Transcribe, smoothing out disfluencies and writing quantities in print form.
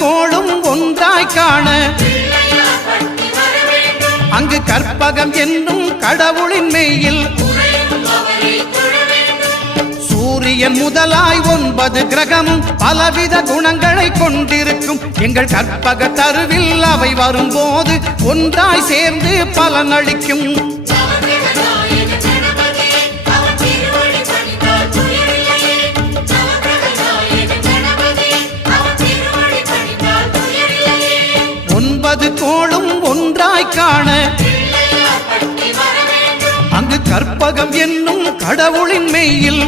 கோளும் ஒன்றாய் காண அங்கு கற்பகம் என்னும் கடவுளின் மெய்யில் சூரியன் முதலாய் 9 கிரகமும் பலவித குணங்களை கொண்டிருக்கும் எங்கள் கற்பக தருவில் அவை வரும்போது ஒன்றாய் சேர்ந்து பலனளிக்கும். கோளும் ஒன்றாய் காண அங்கு கற்பகம் என்னும் கடவுளின் மெய்யில்